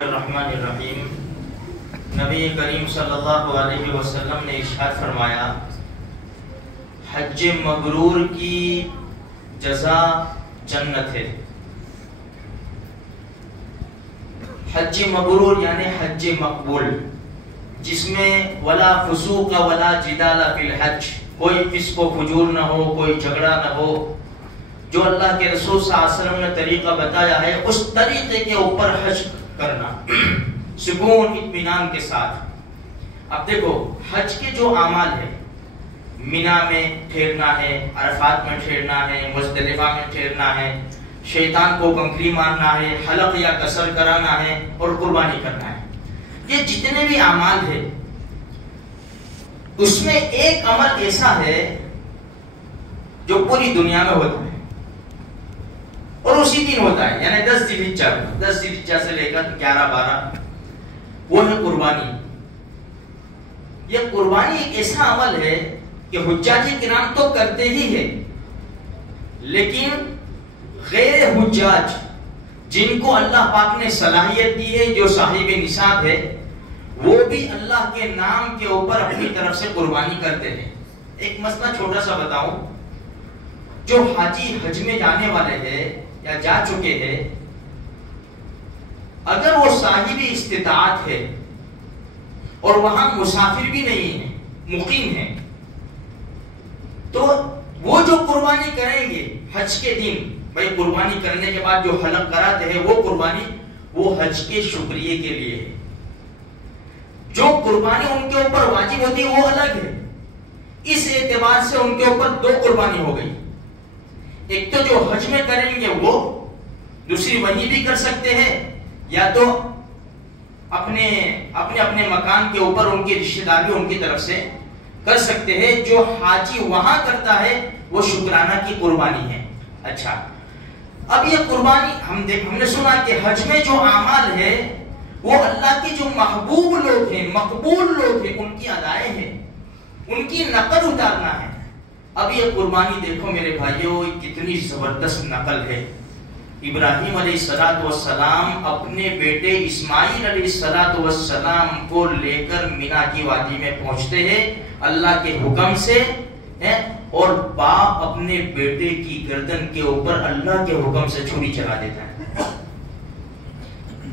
الرحمن الرحیم۔ نبی کریم صلی اللہ علیہ وسلم نے ارشاد فرمایا، حج مبرور کی جزا جنت ہے۔ حج مبرور یعنی حج مقبول، جس میں ولا فسوق ولا جدال فی الحج، کوئی فسق و فجور نہ ہو، کوئی جھگڑا نہ ہو، جو اللہ کے رسول صلی اللہ علیہ وسلم نے طریقہ بتایا ہے اس طریقے کے اوپر حج کرنا، سکون اطمینان کے ساتھ۔ اب دیکھو، حج کے جو اعمال ہیں، مینا میں ٹھہرنا ہے، عرفات میں ٹھہرنا ہے، مزدلفہ میں ٹھہرنا ہے، شیطان کو کنکری مارنا ہے، حلق یا قصر کرانا ہے اور قربانی کرنا ہے، یہ جتنے بھی اعمال ہیں اس میں ایک عمل ایسا ہے جو پوری دنیا میں ہوتا ہے اور اسی دن ہوتا ہے، یعنی 10 ذی الحجہ سے لے کر 11-12، وہ ہے قربانی۔ یہ قربانی ایک ایسا عمل ہے کہ حجاج کرام تو کرتے ہی ہیں، لیکن غیر حجاج جن کو اللہ پاک نے صلاحیت دی ہے، جو صاحب نصاب ہے، وہ بھی اللہ کے نام کے اوپر اپنی طرف سے قربانی کرتے ہیں۔ ایک مسئلہ چھوٹا سا بتاؤں، جو حاجی حج میں جانے والے ہیں یا جا چکے ہیں، اگر وہ صاحب استطاعت ہے اور وہاں مسافر بھی نہیں ہے، مقیم ہے، تو وہ جو قربانی کریں گے حج کے دن، بھائی قربانی کرنے کے بعد جو حلق کراتے ہیں وہ قربانی وہ حج کے شکریہ کے لیے ہے۔ جو قربانی ان کے اوپر واجب ہوتی ہے وہ الگ ہے، اس اعتبار سے ان کے اوپر 2 قربانی ہو گئی۔ ایک تو جو حج میں کریں گے وہ، دوسری وہیں بھی کر سکتے ہیں، یا تو اپنے مکان کے اوپر ان کی رشتہ داری ان کی طرف سے کر سکتے ہیں۔ جو حاجی وہاں کرتا ہے وہ شکرانہ کی قربانی ہے۔ اچھا، اب یہ قربانی ہم نے سنا کہ حج میں جو اعمال ہے وہ اللہ کے جو محبوب لوگ ہیں، مقبول لوگ ہیں، ان کی ادائیں ہیں، ان کی نقل اتارنا ہے۔ اب یہ قربانی دیکھو میرے بھائیوں، کتنی زبردست نقل ہے۔ ابراہیم علیہ السلام اپنے بیٹے اسماعیل علیہ السلام کو لے کر مینا کی وادی میں پہنچتے ہیں اللہ کے حکم سے، اور باپ اپنے بیٹے کی گردن کے اوپر اللہ کے حکم سے چھری چلا دیتا ہے۔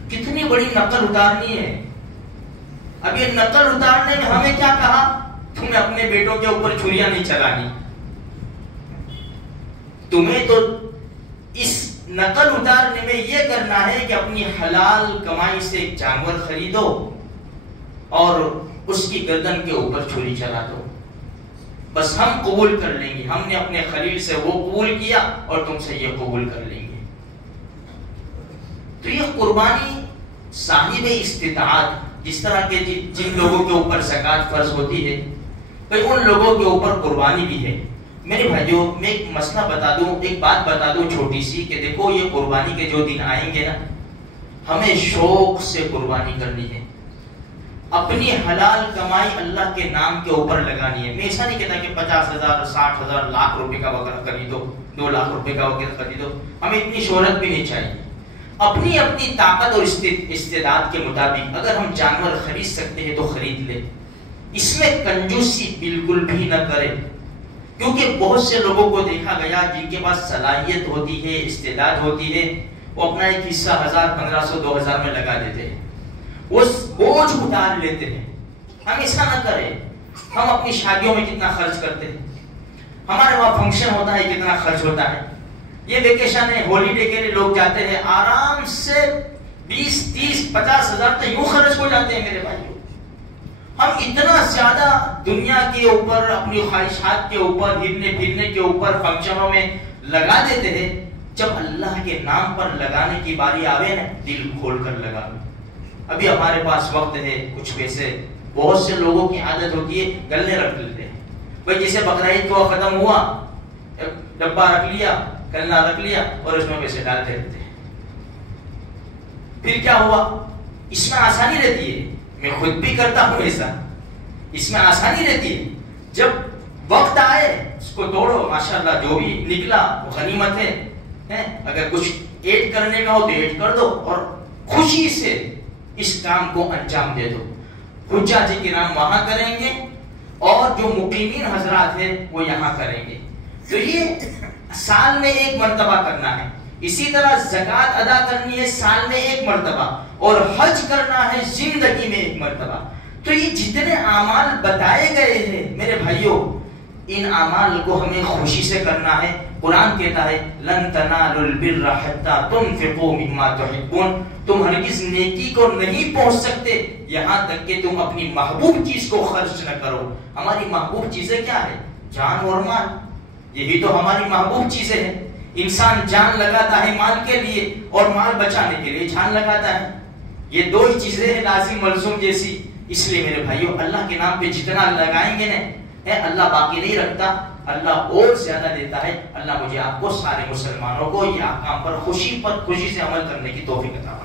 کتنی بڑی نقل اتارنی ہے۔ اب یہ نقل اتارنے میں ہمیں کیا کہا؟ تمہیں اپنے بیٹوں کے اوپر چھریاں نہیں چلانی، تمہیں تو اس نقل اتارنے میں یہ کرنا ہے کہ اپنی حلال کمائی سے ایک جانور خریدو اور اس کی گردن کے اوپر چھری چلا دو، بس ہم قبول کر لیں گے، ہم نے اپنے خلیل سے وہ قبول کیا اور تم سے یہ قبول کر لیں گے۔ تو یہ قربانی صاحب استطاعت، جس طرح کے جن لوگوں کے اوپر زکوٰۃ فرض ہوتی ہے، تو ان لوگوں کے اوپر قربانی بھی ہے۔ میرے بھائیوں، میں ایک مسئلہ بتا دوں، ایک بات بتا دوں چھوٹی سی، کہ دیکھو یہ قربانی کے جو دن آئیں گے نا، ہمیں شوق سے قربانی کرنی ہے، اپنی حلال کمائی اللہ کے نام کے اوپر لگانی ہے۔ میں ایسا نہیں کہتا کہ 50,000 60,000 لاکھ روپے کا بکرا خریدو، 2 لاکھ روپے کا بکرا خریدو، ہمیں اتنی شہرت بھی نہیں چاہیے۔ اپنی طاقت اور استعداد کے مطابق اگر ہم جانور خرید سکتے ہیں تو خرید لیں، اس میں کنجوسی بالکل بھی نہ کریں، کیونکہ بہت سے لوگوں کو دیکھا گیا جن کے پاس صلاحیت ہوتی ہے، استعداد ہوتی ہے، وہ اپنا ایک حصہ 1000 1500 2000 میں لگا دیتے ہیں، وہ بوجھ اتار لیتے ہیں۔ ہم ایسا نہ کریں۔ ہم اپنی شادیوں میں کتنا خرچ کرتے ہیں، ہمارے وہاں فنکشن ہوتا ہے کتنا خرچ ہوتا ہے، یہ ویکیشن ہے، ہالیڈے کے لیے لوگ جاتے ہیں، آرام سے 20 30 50 ہزار تو یوں خرچ ہو جاتے ہیں میرے بھائیوں۔ ہم اتنا زیادہ دنیا کے اوپر، اپنی خواہشات کے اوپر، ہرنے پھرنے کے اوپر، فنکشنوں میں لگا دیتے ہیں، جب اللہ کے نام پر لگانے کی باری آوے نا، دل کھول کر لگا۔ ابھی ہمارے پاس وقت ہے، کچھ پیسے، بہت سے لوگوں کی عادت ہوتی ہے گلے رکھ لیتے ہیں، بھائی جیسے بقرعید کو ختم ہوا، ڈبہ رکھ لیا، گلہ رکھ لیا اور اس میں پیسے ڈالتے رہتے ہیں۔ پھر کیا ہوا؟ اس میں آسانی رہتی ہے، میں خود بھی کرتا ہوں ایسا، اس میں آسانی رہتی ہے، جب وقت آئے اس کو توڑو، ماشاءاللہ جو بھی نکلا وہ غنیمت ہے، اگر کچھ ایڈ کرنے کا ہو تو ایڈ کر دو اور خوشی سے اس کام کو انجام دے دو۔ حجاج کرام وہاں کریں گے اور جو مقیمین حضرات ہیں وہ یہاں کریں گے۔ تو یہ سال میں ایک مرتبہ کرنا ہے۔ اسی طرح زکوٰۃ ادا کرنی ہے سال میں ایک مرتبہ، اور حج کرنا ہے زندگی میں ایک مرتبہ۔ تو یہ جتنے اعمال بتائے گئے ہیں میرے بھائیوں، ان اعمال کو ہمیں خوشی سے کرنا ہے۔ قرآن کہتا ہے لن تنالوا البر حتى تنفقوا مما تحبون، تم ہرگز نیکی کو نہیں پہنچ سکتے یہاں تک کہ تم اپنی محبوب چیز کو خرچ نہ کرو۔ ہماری محبوب چیزیں کیا ہے؟ جان اور مال، یہی تو ہماری محبوب چیزیں ہیں۔ انسان جان لگاتا ہے مال کے لیے اور مال بچانے کے لیے جان لگاتا ہے، یہ دو ہی چیزیں ہیں لازم ملزوم جیسی۔ اس لیے میرے بھائیوں اللہ کے نام پہ جتنا لگائیں گے نا اللہ باقی نہیں رکھتا، اللہ اور زیادہ دیتا ہے۔ اللہ مجھے آپ کو سارے مسلمانوں کو یہ احکام پر خوشی سے عمل کرنے کی توفیق عطا